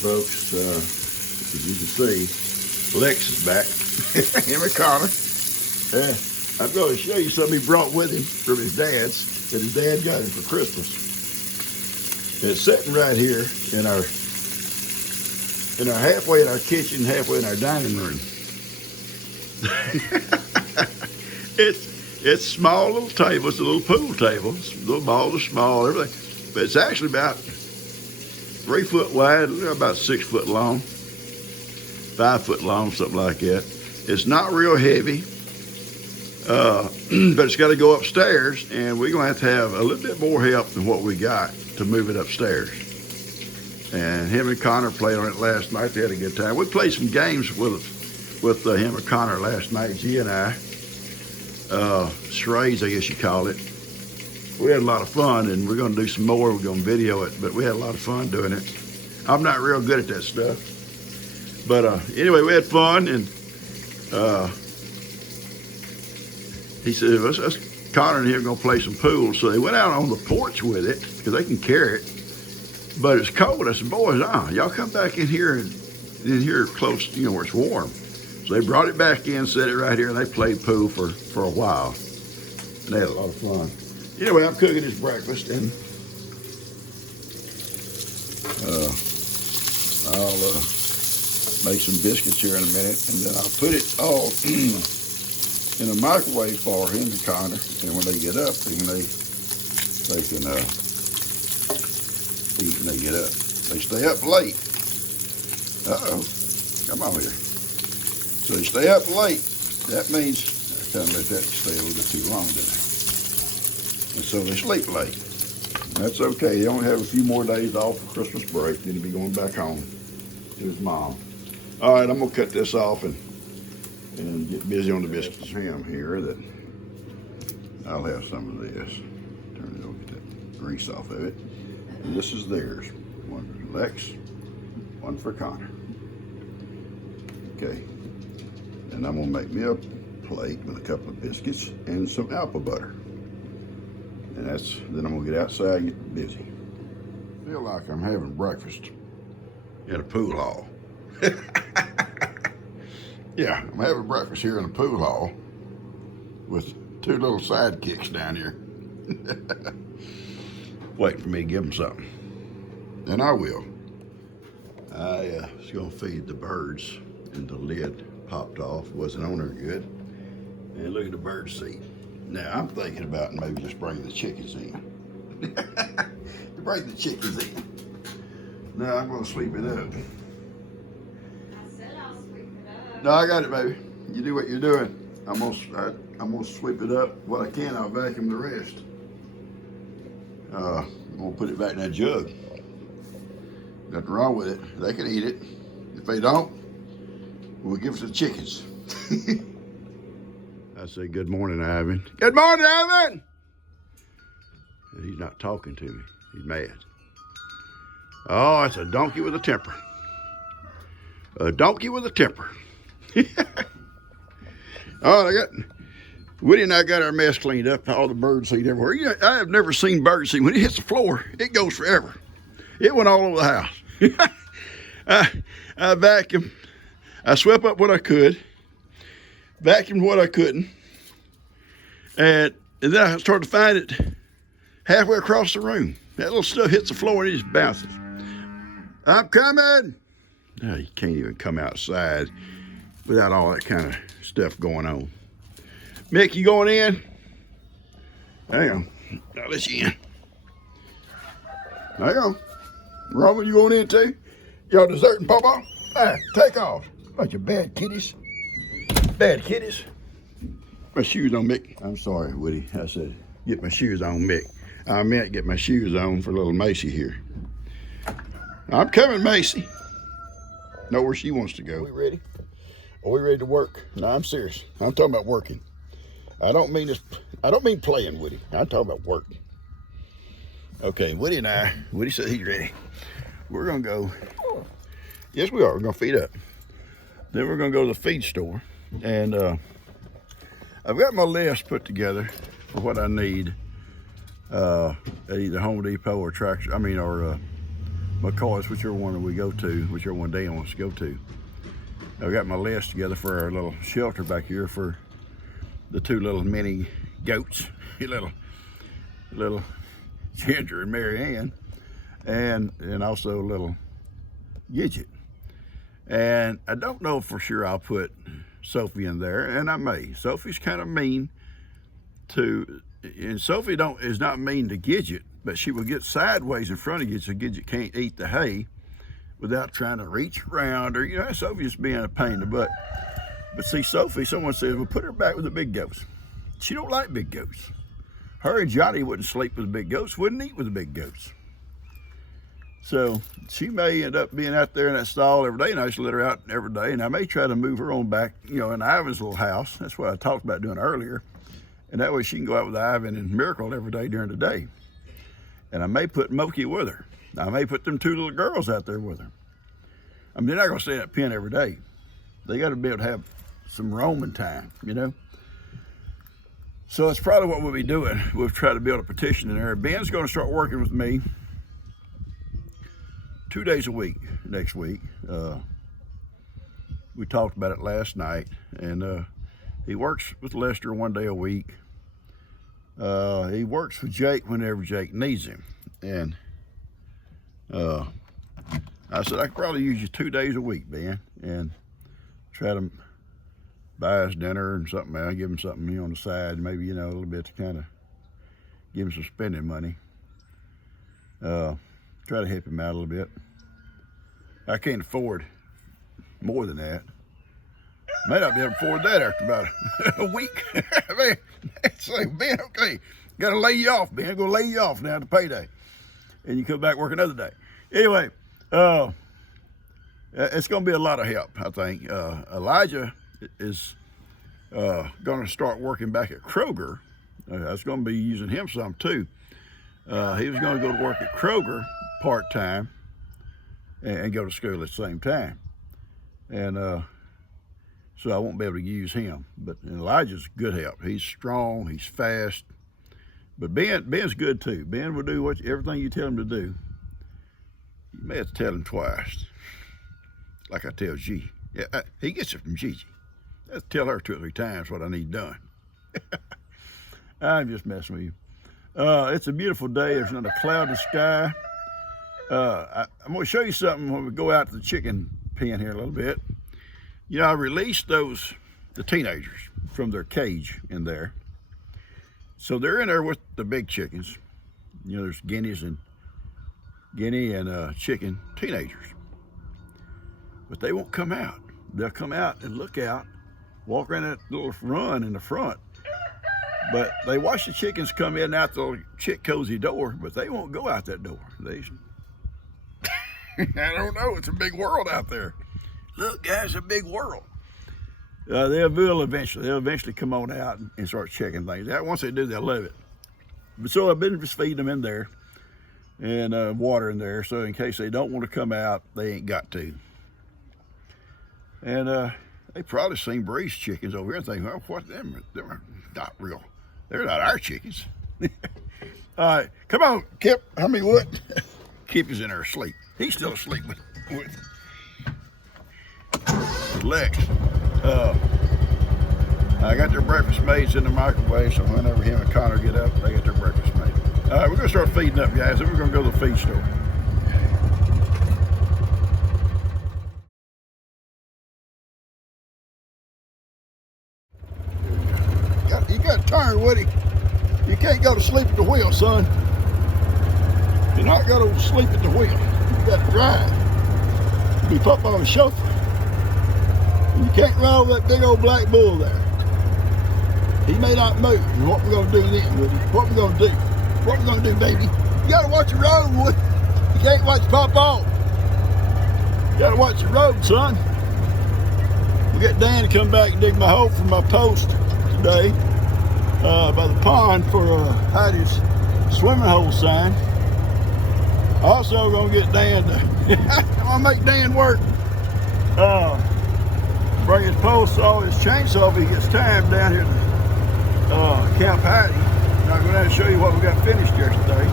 folks. As you can see, Lex is back. Him and Connor. I'm going to show you something he brought with him from his dad's that his dad got him for Christmas. It's sitting right here in our halfway in our kitchen, halfway in our dining room. It's small little table. It's a little pool table. It's little balls are small, everything. But it's actually about 3 foot wide, about 6 foot long, 5 foot long, something like that. It's not real heavy, but it's got to go upstairs, and we're going to have a little bit more help than what we got to move it upstairs. And him and Connor played on it last night. They had a good time. We played some games with him and Connor last night, G and I. Charades, I guess you call it. We had a lot of fun, and we're going to do some more. We're going to video it, but we had a lot of fun doing it. I'm not real good at that stuff. But anyway, we had fun, and he said, us Connor and him are going to play some pool. So they went out on the porch with it, because they can carry it. But it's cold. I said, boys, y'all come back in here and in here close, where it's warm. So they brought it back in, set it right here, and they played pool for a while. And they had a lot of fun. Anyway, I'm cooking his breakfast, and I'll make some biscuits here in a minute, and then I'll put it all in a microwave for him and Connor. And when they get up, they can eat when they get up. They stay up late. Uh-oh, come on here. So they stay up late. That means I kind of let that stay a little bit too long, didn't I? And so they sleep late. And that's okay. They only have a few more days off for Christmas break. Then he'll be going back home to his mom. All right, I'm gonna cut this off and get busy on the biscuits. Ham here that I'll have some of this. Turn it over, get that grease off of it. And this is theirs. One for Lex, one for Connor. Okay. And I'm gonna make me a plate with a couple of biscuits and some apple butter. And then I'm gonna get outside and get busy. I feel like I'm having breakfast in a pool hall. Yeah, I'm having breakfast here in a pool hall with 2 little sidekicks down here. Waiting for me to give them something. And I will. I was gonna feed the birds, and the lid popped off, wasn't on there good. And look at the bird seat. Now I'm thinking about maybe just bringing the chickens in. Bring the chickens in. Now I'm gonna sweep it up. I said I'll sweep it up. No, I got it, baby. You do what you're doing. I'm gonna sweep it up. What I can, I'll vacuum the rest. I'm gonna put it back in that jug. Nothing wrong with it. They can eat it. If they don't, we'll give it to the chickens. I say, good morning, Ivan. Good morning, Ivan! And he's not talking to me. He's mad. Oh, it's a donkey with a temper. A donkey with a temper. Oh, Woody and I got our mess cleaned up. All the bird seed everywhere. I have never seen bird seed. When it hits the floor, it goes forever. It went all over the house. I vacuumed. I swept up what I could. Vacuumed what I couldn't. And then I started to find it halfway across the room. That little stuff hits the floor and it just bounces. I'm coming. No, you can't even come outside without all that kind of stuff going on. Mick, you going in? Hang on. I'll let you in. Hang on. Robert, you going in too? Y'all deserting Papa? Ah, take off. Bunch of bad kitties. Bad kitties. My shoes on, Mick. I'm sorry, Woody. I said, get my shoes on, Mick. I meant get my shoes on for little Macy here. I'm coming, Macy. Know where she wants to go. Are we ready? Are we ready to work? No, I'm serious. I'm talking about working. I don't mean playing, Woody. I'm talking about working. Okay, Woody said he's ready. We're gonna go. Yes, we are. We're gonna feed up. Then we're gonna go to the feed store, and I've got my list put together for what I need at either Home Depot or McCoy's, whichever one we go to, whichever one Dan wants to go to. I've got my list together for our little shelter back here for the two little mini goats, little Ginger and Mary Ann, and also little Gidget. And I don't know for sure I'll put Sophie in there, and I may. Sophie's kind of mean to, and Sophie is not mean to Gidget, but she will get sideways in front of Gidget so Gidget can't eat the hay without trying to reach around her. You know, Sophie's being a pain in the butt. But see, Sophie, someone says, well, put her back with the big goats. She don't like big goats. Her and Johnny wouldn't sleep with the big goats, wouldn't eat with the big goats. So she may end up being out there in that stall every day, and I just let her out every day, and I may try to move her on back, you know, in Ivan's little house. That's what I talked about doing earlier. And that way she can go out with Ivan and Miracle every day during the day. And I may put Moki with her. I may put them two little girls out there with her. I mean, they're not gonna stay in that pen every day. They gotta be able to have some roaming time, you know? So that's probably what we'll be doing. We'll try to build a petition in there. Ben's gonna start working with me 2 days a week next week. We talked about it last night, and he works with Lester 1 day a week. He works with Jake whenever Jake needs him. And I said, I could probably use you 2 days a week, Ben, and try to buy us dinner and something. I'll give him something, you know, on the side, maybe, you know, a little bit to kind of give him some spending money. Try to help him out a little bit. I can't afford more than that. May not be able to afford that after about a week. Man, say, Ben, okay, gotta lay you off, Ben. Gonna lay you off now to payday. And you come back work another day. Anyway, it's gonna be a lot of help, I think. Elijah is gonna start working back at Kroger. I was gonna be using him some too. He was gonna go to work at Kroger part-time and go to school at the same time. And so I won't be able to use him. But Elijah's good help. He's strong, he's fast. But Ben's good too. Ben will do everything you tell him to do. You may have to tell him twice, like I tell G. Yeah, he gets it from Gigi. I have to tell her 2 or 3 times what I need done. I'm just messing with you. It's a beautiful day. There's not a cloud in the sky. I'm going to show you something when we go out to the chicken pen here a little bit. You know, I released the teenagers from their cage in there. So they're in there with the big chickens. You know, there's Guinea and chicken teenagers. But they won't come out. They'll come out and look out, walk around that little run in the front. But they watch the chickens come in and out the little chick cozy door, but they won't go out that door. I don't know, it's a big world out there. Look, guys, a big world. They'll eventually come on out and start checking things out. Once they do, they'll love it. But so I've been just feeding them in there and water in there, so in case they don't want to come out, they ain't got to. And they probably seen Bree's chickens over here and think, well, what, them are not real. They're not our chickens. All right, come on, Kip. How many what? Kip is in there asleep. He's still asleep with Lex. I got their breakfast made in the microwave, so whenever him and Connor get up, they get their breakfast made. All right, we're gonna start feeding up, guys, then we're gonna go to the feed store. You got to turn, Woody. You can't go to sleep at the wheel, son. You're not going to sleep at the wheel. You got to drive. You pop on the chauffeur. And you can't run over that big old black bull there. He may not move. And what we're going to do then, Woody? What we're going to do? What we're going to do, baby? You got to watch the road, Woody. You can't watch pop on. You got to watch the road, son. We'll get Dan to come back and dig my hole for my post today by the pond for Heidi's swimming hole sign. Also gonna get Dan to, I'm gonna make Dan work. Bring his post, all his chainsaw if he gets time down here to Camp Heidi. And I'll go down and show you what we got finished yesterday.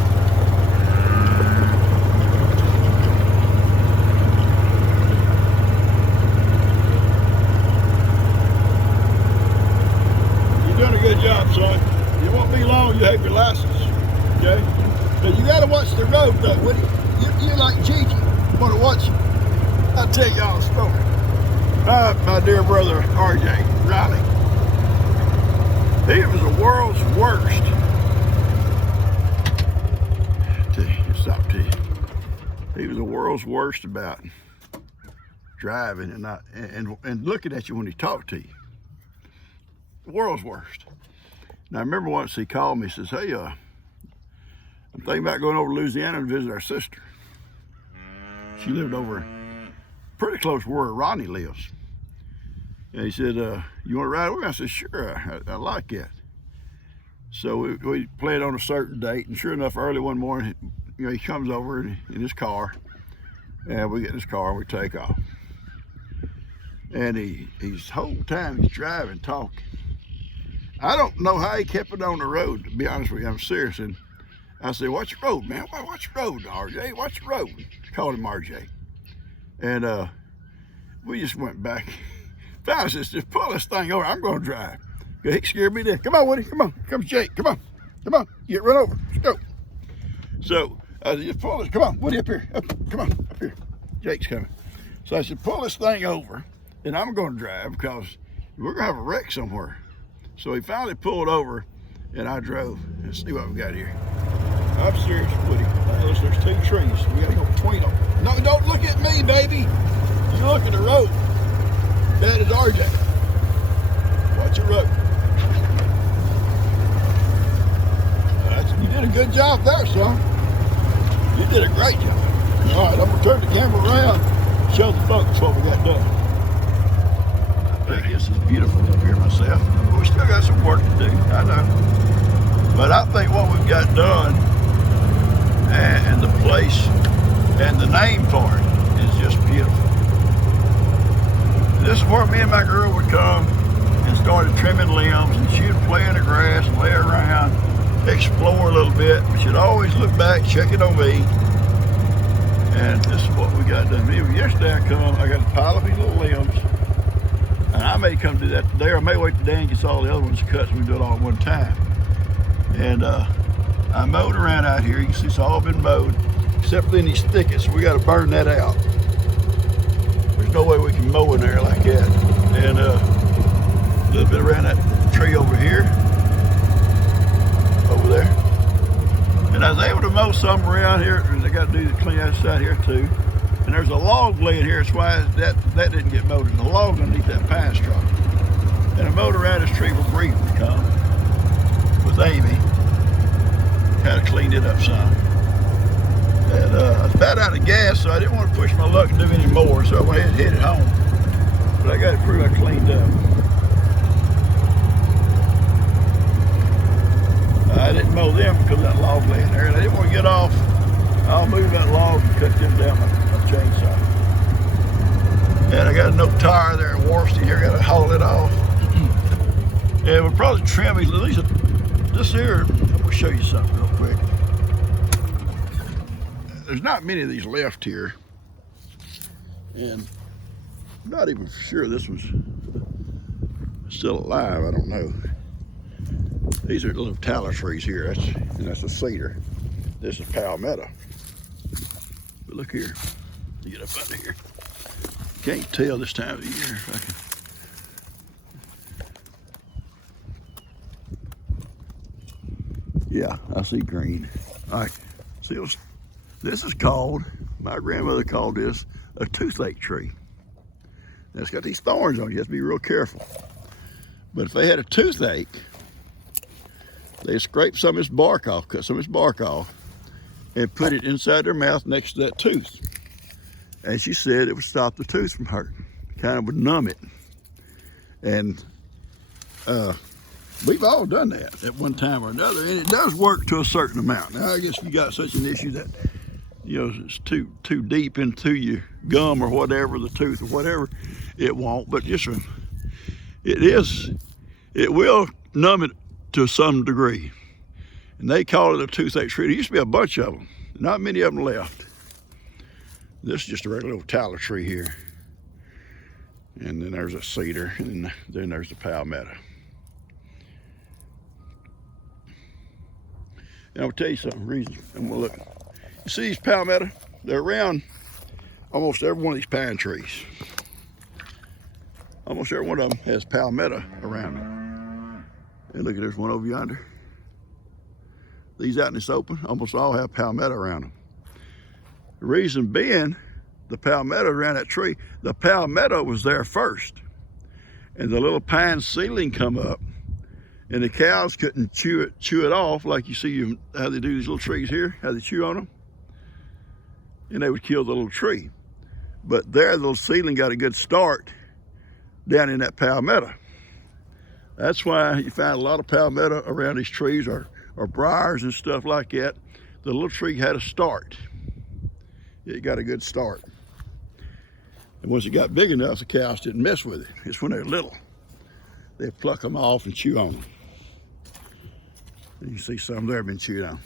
Okay? But you gotta watch the road though, Woody. You're like Gigi. You wanna watch it? I'll tell y'all a story. My dear brother RJ Riley. He was the world's worst. Stop to you. He was the world's worst about driving and looking at you when he talked to you. The world's worst. Now I remember once he called me and says, hey, I'm thinking about going over to Louisiana and visit our sister. She lived over pretty close to where Ronnie lives. And he said, you want to ride with me? I said, sure, I like that. So we planned on a certain date, and sure enough, early one morning, he comes over in his car, and we get in his car and we take off. And he's the whole time he's driving, talking. I don't know how he kept it on the road, to be honest with you. I'm serious. And I said, watch the road, man. Watch the road, RJ. Watch the road. Called him RJ. And we just went back. Finally says, just pull this thing over. I'm going to drive. He scared me there. Come on, Woody. Come on. Come, Jake. Come on. Come on. Get run over. Let's go. So I said, just pull this. Come on, Woody, up here. Come on, up here. Jake's coming. So I said, pull this thing over, and I'm going to drive because we're going to have a wreck somewhere. So he finally pulled over, and I drove. Let's see what we got here. I'm serious, Woody. There's 2 trees. We got to go between them. No, don't look at me, baby. You look at the road. That is RJ. Watch the road. You did a good job there, son. You did a great job. All right, I'm going to turn the camera around, show the folks what we got done. I think this is beautiful up here myself. We still got some work to do, I know. But I think what we've got done and the place and the name for it is just beautiful. This is where me and my girl would come and started trimming limbs, and she'd play in the grass and lay around, explore a little bit, but she'd always look back, check it on me. And this is what we got done. Even yesterday I got a pile of these little limbs, and I may come do that today, or I may wait till Dan gets all the other ones cut so we can do it all at one time. And I mowed around out here. You can see it's all been mowed, except for these thickets, so we got to burn that out. There's no way we can mow in there like that. And a little bit around that tree over here, over there. And I was able to mow some around here, and I got to do the clean that side here too. And there's a log laying here, that's why that didn't get mowed. There's a log underneath that pine straw. And I mowed around this tree for Bree to come with Amy. Kind of cleaned it up some. And I was about out of gas, so I didn't want to push my luck and do any more, so I went ahead and hit it home. But I got it pretty much cleaned up. I didn't mow them because of that log laying there, and I didn't want to get off. I'll move that log and cut them down with my chainsaw. And I got a no tire there in Warsty here, got to haul it off. And we'll probably trim at least this here. I'm going to show you something real quick. There's not many of these left here. And I'm not even sure this one's still alive, I don't know. These are little tallow trees here, that's a cedar. This is palmetto. But look here, you get up under here. Can't tell this time of the year if I can. Yeah, I see green. All right, see, this is called, my grandmother called this a toothache tree. And it's got these thorns on it, you have to be real careful. But if they had a toothache, they scrape some of this bark off, cut some of this bark off, and put it inside their mouth next to that tooth. And she said it would stop the tooth from hurting, kind of would numb it. And we've all done that at one time or another, and it does work to a certain amount. Now, I guess if you got such an issue that, it's too deep into your gum or whatever, the tooth or whatever, it won't. But just it will numb it to some degree. And they call it a toothache tree. There used to be a bunch of them. Not many of them left. This is just a regular little tallow tree here. And then there's a cedar, and then there's the palmetto. And I'll tell you something, reason. I'm gonna look. You see these palmetto? They're around almost every one of these pine trees. Almost every one of them has palmetto around them. And look, there's one over yonder. These out in this open, almost all have palmetto around them. The reason being, the palmetto around that tree, the palmetto was there first. And the little pine ceiling come up, and the cows couldn't chew it off like you see how they do these little trees here, how they chew on them. And they would kill the little tree. But there, the little ceiling got a good start down in that palmetto. That's why you find a lot of palmetto around these trees, or briars and stuff like that. The little tree had a start. It got a good start. And once it got big enough, the cows didn't mess with it. It's when they're little. They pluck them off and chew on them. And you see some there been chewed on.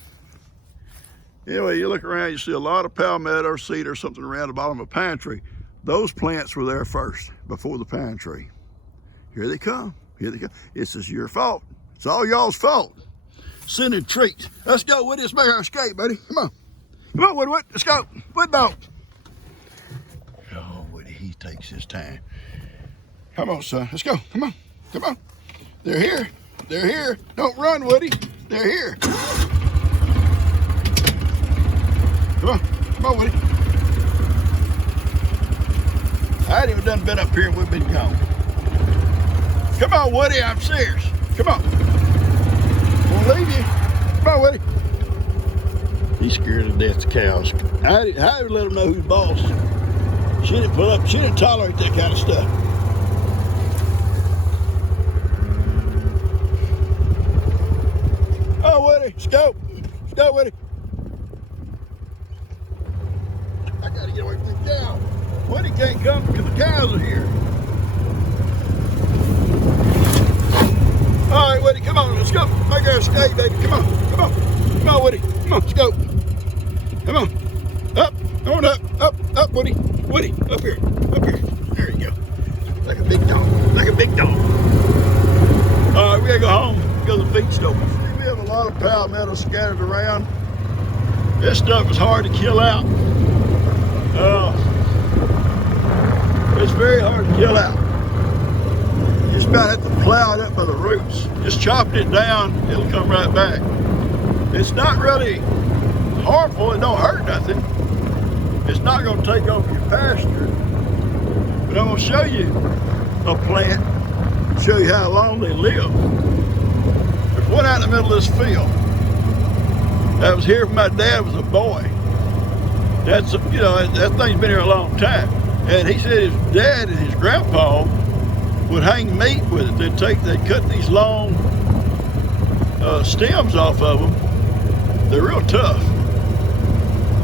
Anyway, you look around, you see a lot of palmetto or cedar or something around the bottom of a pine tree. Those plants were there first, before the pine tree. Here they come. Here they come. This is your fault. It's all y'all's fault. Sending treats. Let's go, Woody. Let's make our escape, buddy. Come on. Come on, Woody. Let's go. Wood dog. Oh, Woody, he takes his time. Come on, son. Let's go. Come on. Come on. They're here. They're here. Don't run, Woody. They're here. Come on. Come on, Woody. I hadn't even done been up here and we've been gone. Come on, Woody. I'm serious. Come on. Won't leave you. Come on, Woody. He's scared to death of cows. I would let him know who's boss. She didn't pull up. She didn't tolerate that kind of stuff. Oh, Woody, let's go. Let's go, Woody. I gotta get away from the cow. Woody can't come because the cows are here. All right, Woody, come on, let's go. Make our escape, baby. Come on, come on. Come on, Woody. Come on, let's go. Come on. Up, Woody. Woody, up here. Up here. There you go. Like a big dog. Like a big dog. All right, we gotta go home. Go to the feed stove. We have a lot of palmetto scattered around. This stuff is hard to kill out. It's very hard to kill out. You just about have to plow it up by the roots. Just chopping it down, it'll come right back. It's not really harmful, it don't hurt nothing. It's not gonna take over your pasture. But I'm gonna show you a plant, show you how long they live. There's one out in the middle of this field. That was here when my dad was a boy. That's, you know, that thing's been here a long time. And he said his dad and his grandpa would hang meat with it. They'd cut these long stems off of them. They're real tough.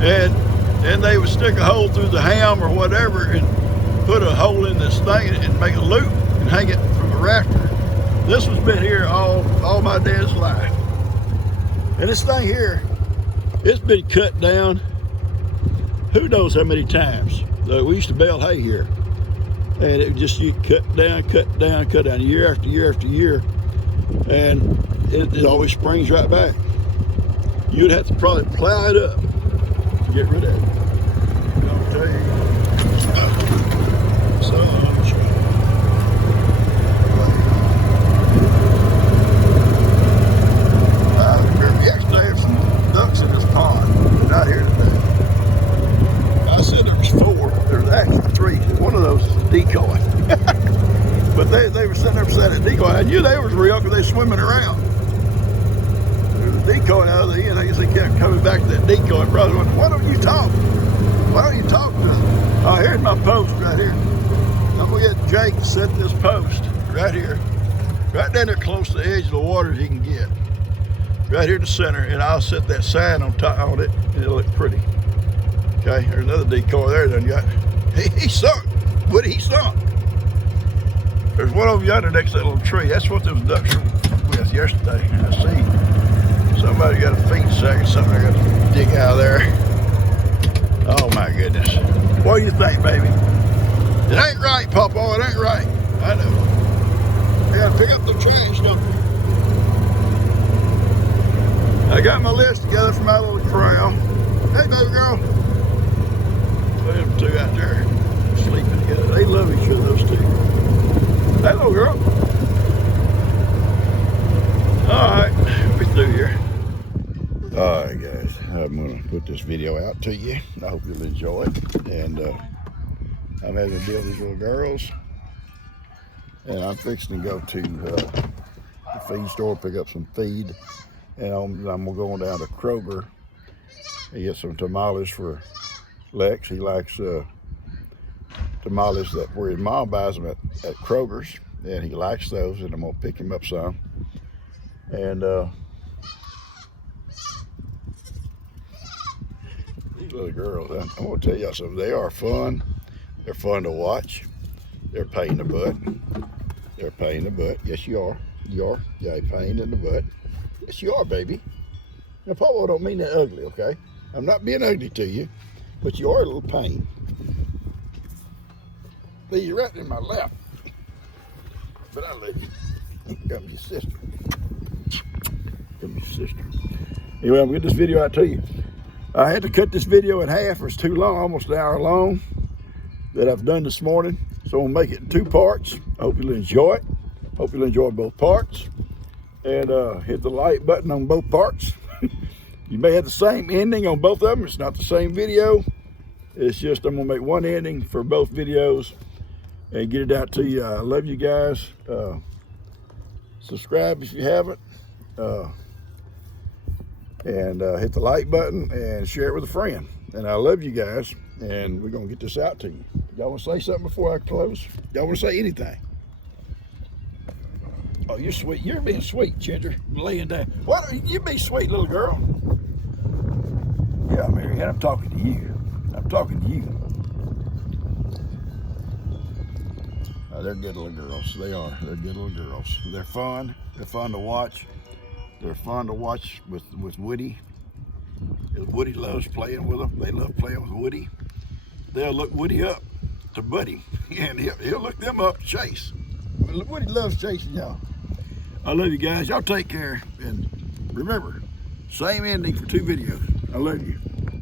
And they would stick a hole through the ham or whatever and put a hole in this thing and make a loop and hang it from a rafter. This has been here all my dad's life. And this thing here, it's been cut down who knows how many times. We used to bale hay here. And it just, you cut down, year after year after year. And it always springs right back. You'd have to probably plow it up to get rid of it. I'll tell you. So we actually have some ducks in this pond. They're not here today. I said there was 4. There's actually 3. One of those is a decoy. But they were sitting there beside that decoy. I knew they was real because they were swimming around. There's a decoy out of the end. I guess they kept coming back to that decoy. Brother went, why don't you talk? Why don't you talk to them? Oh, here's my post right here. I'm going to get Jake to set this post right here. Right down there close to the edge of the water as he can get. Right here in the center. And I'll set that sign on top on it and it'll look pretty. Okay, there's another decoy there done got. He sunk. Woody, he sunk. There's one over yonder next to that little tree. That's what those ducks were with yesterday. I see somebody got a feed sack or something I got to dig out of there. Oh my goodness. What do you think, baby? It ain't right, Papa. It ain't right. I know. They gotta pick up the trash, don't they? I got my list together for my little crowd. Hey, baby girl. Them two out there sleeping together. They love each other, those two. Hey, little girl. All right, we're through here. All right, guys. I'm going to put this video out to you. I hope you'll enjoy it. And I'm having to deal with these little girls. And I'm fixing to go to the feed store, pick up some feed. And I'm going to go on down to Kroger and get some tamales for Lex. He likes tamales that where his mom buys them at Kroger's. And he likes those, and I'm going to pick him up some. And these little girls, I'm going to tell y'all something. They are fun. They're fun to watch. They're a pain in the butt. They're a pain in the butt. Yes, you are. You are. Yeah, a pain in the butt. Yes, you are, baby. Now, Papa don't mean that ugly, okay? I'm not being ugly to you, but you are a little pain. See, you're right in my lap. But I love you. Come your sister. Come your sister. Anyway, I'm going to get this video out to you. I had to cut this video in half. It's too long, almost an hour long, that I've done this morning. So I'm going to make it in 2 parts. I hope you'll enjoy it. Hope you'll enjoy both parts. And hit the like button on both parts. You may have the same ending on both of them. It's not the same video. It's just I'm going to make one ending for both videos and get it out to you. I love you guys. Subscribe if you haven't. And hit the like button and share it with a friend. And I love you guys. And we're going to get this out to you. Y'all want to say something before I close? Y'all want to say anything? Oh, you're sweet. You're being sweet, Ginger. Laying down. Why don't you be sweet, little girl? Yeah, Mary Ann, I'm talking to you. I'm talking to you. They're good little girls. They are. They're good little girls. They're fun. They're fun to watch. They're fun to watch with Woody. Woody loves playing with them. They love playing with Woody. They'll look Woody up to Buddy, and he'll look them up to Chase. Woody loves chasing y'all. I love you guys. Y'all take care. And remember, same ending for 2 videos. I love you.